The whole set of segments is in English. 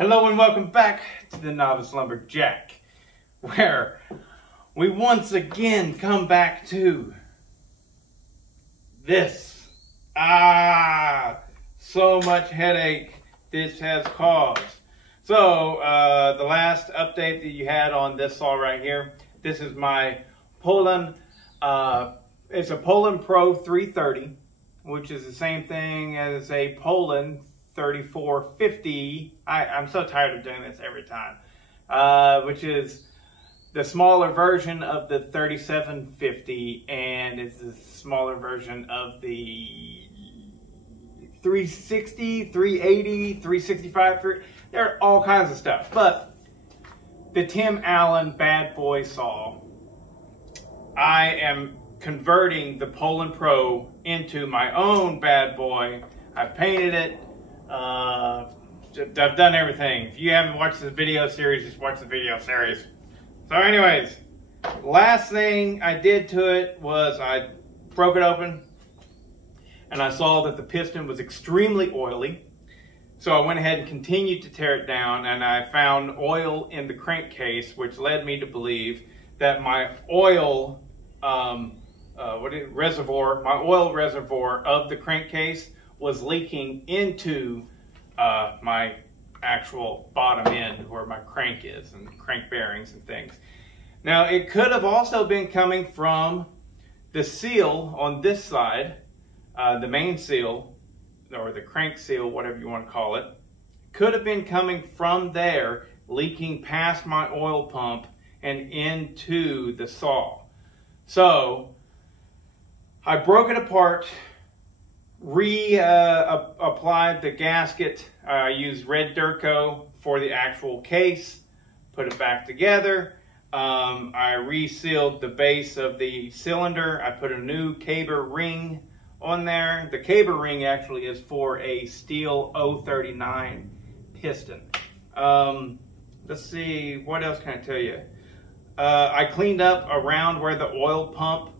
Hello and welcome back to the Novice Lumberjack, where we once again come back to this. So much headache this has caused. So the last update that you had on this saw right here, this is my Poulan, it's a Poulan Pro 330, which is the same thing as a Poulan 3450. I'm so tired of doing this every time, which is the smaller version of the 3750, and it's the smaller version of the 360, 380, 365. There are all kinds of stuff, but the Tim Allen bad boy saw, I am converting the Poulan Pro into my own bad boy. I painted it. I've done everything. If you haven't watched the video series, just watch the video series. So anyways, last thing I did to it was I broke it open and I saw that the piston was extremely oily. So I went ahead and continued to tear it down, and I found oil in the crankcase, which led me to believe that my oil reservoir of the crankcase was leaking into my actual bottom end where my crank is and crank bearings and things. Now it could have also been coming from the seal on this side, the main seal or the crank seal, whatever you want to call it, could have been coming from there, leaking past my oil pump and into the saw. So I broke it apart, applied the gasket. I used red durco for the actual case, put it back together. I resealed the base of the cylinder. I put a new caber ring on there. The caber ring actually is for a steel 039 piston. Let's see, what else can I tell you? I cleaned up around where the oil pump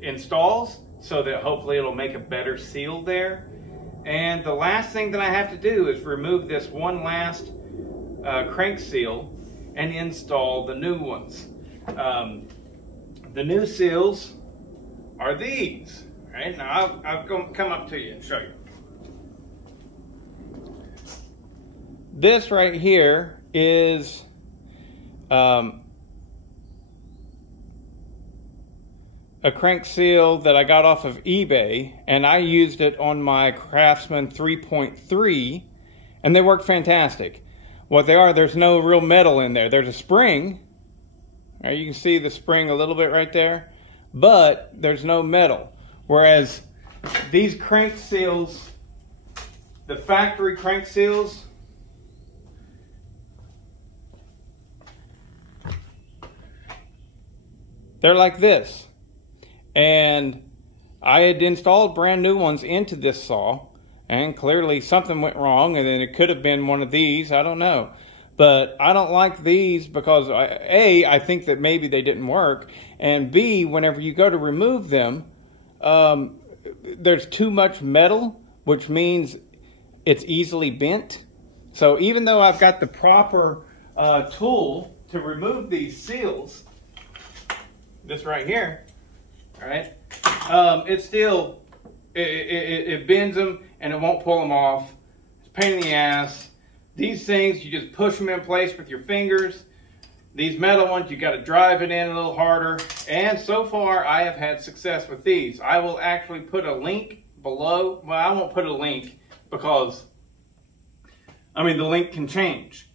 installs, so that hopefully it'll make a better seal there. And the last thing that I have to do is remove this one last crank seal and install the new ones. The new seals are these. All right, now I'll come up to you and show you. This right here is a crank seal that I got off of eBay, and I used it on my Craftsman 3.3, and they work fantastic. What they are, there's no real metal in there. There's a spring. Right, you can see the spring a little bit right there, but there's no metal. Whereas these crank seals, the factory crank seals, they're like this. And I had installed brand new ones into this saw, and clearly something went wrong, and then it could have been one of these, I don't know. But I don't like these because A, I think that maybe they didn't work, and B, whenever you go to remove them, there's too much metal, which means it's easily bent. So even though I've got the proper tool to remove these seals, this right here, all right, it still, it bends them and it won't pull them off. It's a pain in the ass. These things, you just push them in place with your fingers. These metal ones, you got to drive it in a little harder. And so far, I have had success with these. I will actually put a link below. Well, I won't put a link because, I mean, the link can change.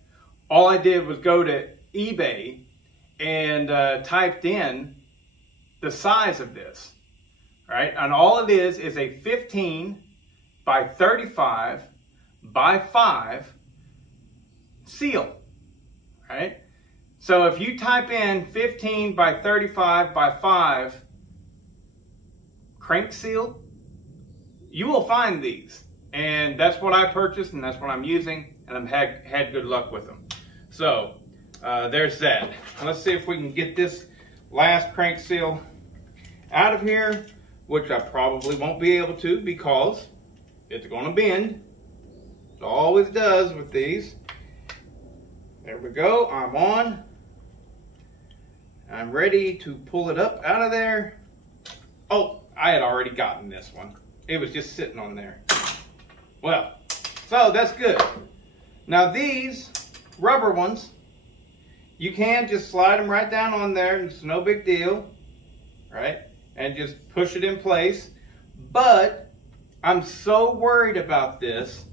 All I did was go to eBay and typed in the size of this, right? And all it is a 15 by 35 by 5 seal, right? So if you type in 15 by 35 by 5 crank seal, you will find these. And that's what I purchased, and that's what I'm using, and I've had good luck with them. So there's that. Let's see if we can get this last crank seal out of here, which I probably won't be able to because it's going to bend It always does with these. There we go, I'm on. I'm ready to pull it up out of there. Oh, I had already gotten this one. It was just sitting on there. Well, so that's good. Now these rubber ones, you can just slide them right down on there. It's no big deal, right? And just push it in place. But I'm so worried about this,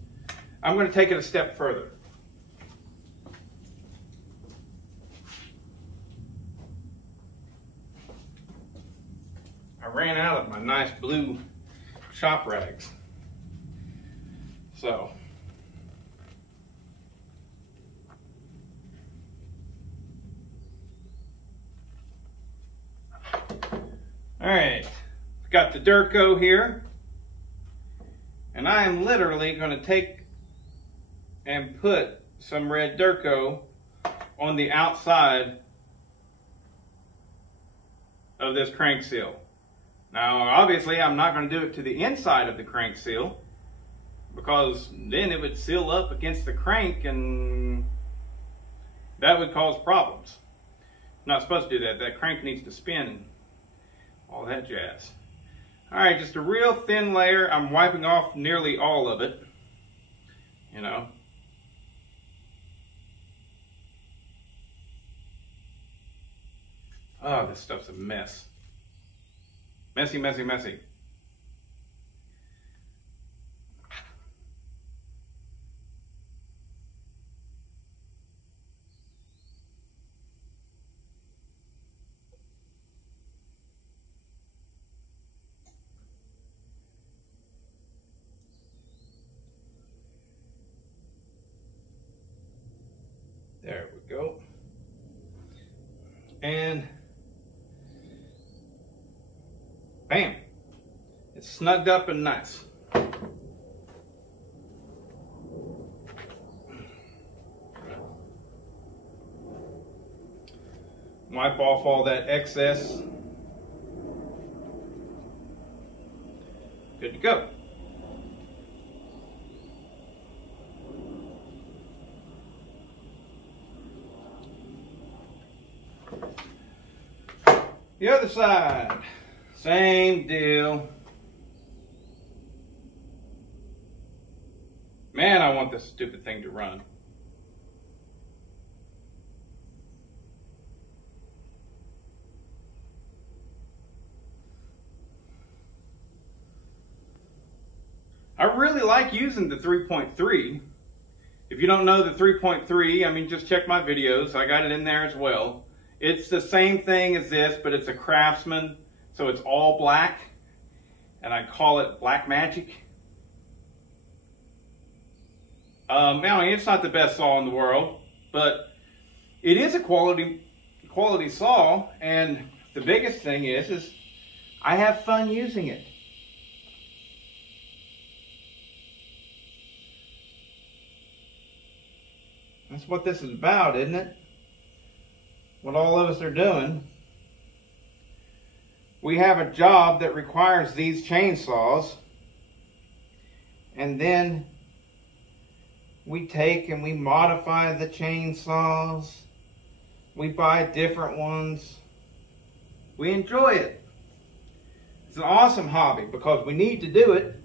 I'm going to take it a step further. I ran out of my nice blue shop rags. So, all right, got the durco here, and I am literally going to take and put some red durco on the outside of this crank seal. Now, obviously, I'm not going to do it to the inside of the crank seal, because then it would seal up against the crank and that would cause problems. Not supposed to do that. That crank needs to spin and all that jazz. Alright, just a real thin layer. I'm wiping off nearly all of it. You know. Oh, this stuff's a mess. Messy, messy, messy. There we go. And bam, it's snugged up and nice. Wipe off all that excess. Good to go. The other side, same deal. Man, I want this stupid thing to run. I really like using the 3.3. If you don't know the 3.3, I mean, just check my videos. I got it in there as well. It's the same thing as this, but it's a Craftsman, so it's all black, and I call it Black Magic. I mean, it's not the best saw in the world, but it is a quality saw, and the biggest thing is I have fun using it. That's what this is about, isn't it? What all of us are doing. We have a job that requires these chainsaws, and then we take and we modify the chainsaws. We buy different ones. We enjoy it. It's an awesome hobby because we need to do it.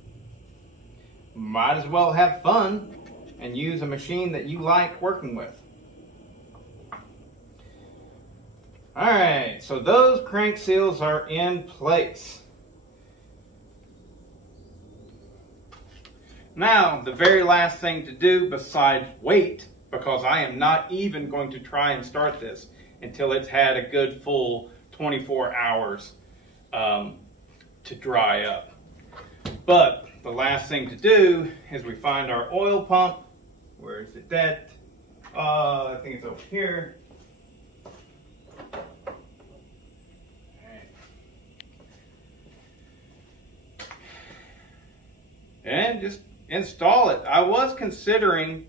Might as well have fun and use a machine that you like working with. Alright, so those crank seals are in place. Now, the very last thing to do besides wait, because I am not even going to try and start this until it's had a good full 24 hours to dry up. But the last thing to do is we find our oil pump. Where is it at? I think it's over here. And just install it. I was considering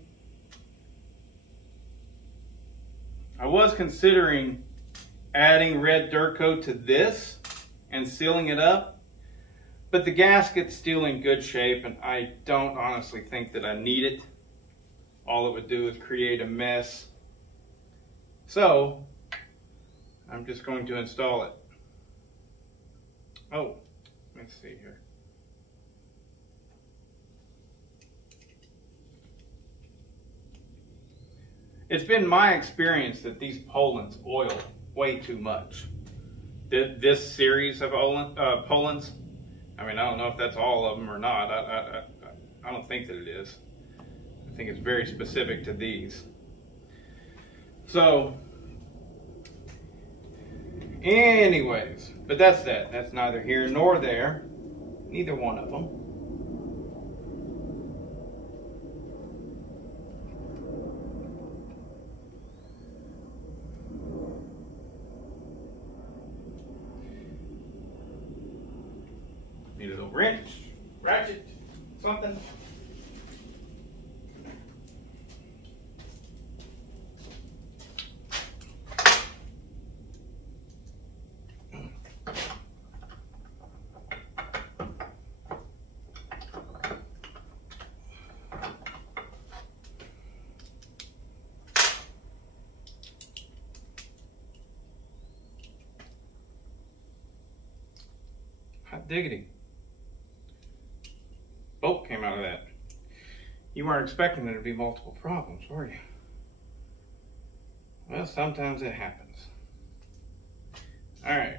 adding red durco to this and sealing it up, but the gasket's still in good shape and I don't honestly think that I need it. all it would do is create a mess. So I'm just going to install it. Oh, let's see here. It's been my experience that these Poulans oil way too much. This series of Poulans, I mean, I don't know if that's all of them or not. I don't think that it is. I think it's very specific to these. So, anyways, but that's that. That's neither here nor there. Neither one of them. Need a little wrench, ratchet, something. Hot diggity. Bolt came out of that. You weren't expecting there to be multiple problems, were you? Well, sometimes it happens. All right.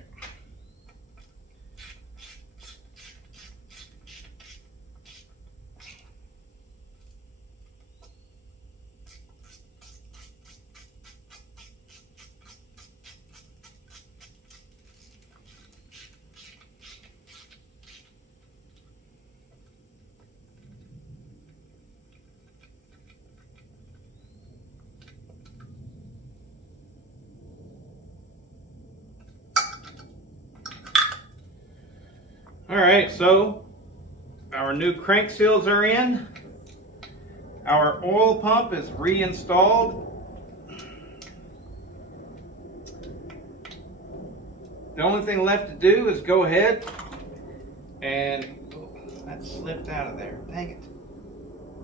All right, so our new crank seals are in. Our oil pump is reinstalled. The only thing left to do is go ahead and, oh, that slipped out of there. Dang it.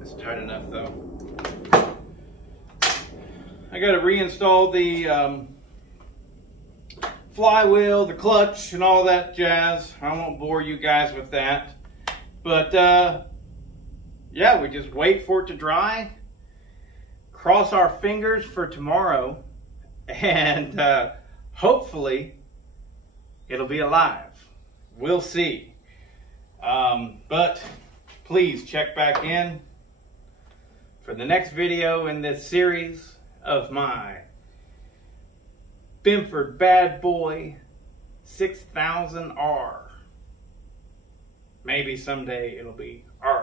It's tight enough though. I got to reinstall the flywheel, the clutch, and all that jazz. I won't bore you guys with that. But yeah, we just wait for it to dry, cross our fingers for tomorrow, and hopefully it'll be alive. We'll see. But please check back in for the next video in this series of my Bimford Bad Boy 6000R. Maybe someday it'll be R